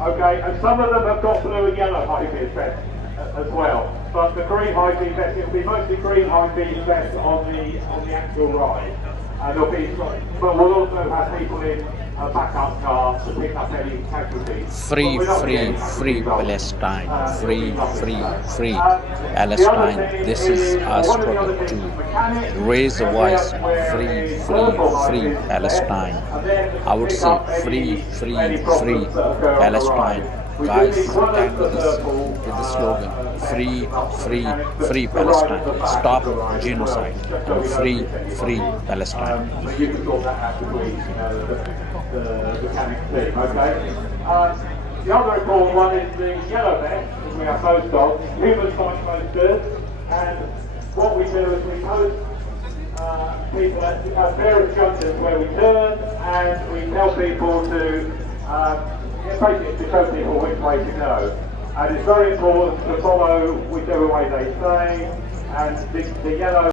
Okay, and some of them have got blue and yellow high vis vests as well. But the green high vis vest, it'll be mostly green high vis vests on the actual ride. And there'll be, but we'll also have people in backup cars to pick up any casualties. Free Palestine. Free Palestine. This is our struggle to raise a voice. Free Palestine. I would say free Palestine. Guys, tag with the slogan free Palestine. Stop genocide. And free Palestine. You can sort that out between the mechanics team, okay? The other important one is the yellow vest, as we have most of. Human sight most good. And what we do is we post people at various junctions where we turn, and we tell people to basically to show people which way to go. And it's very important to follow whichever way they say, and the yellow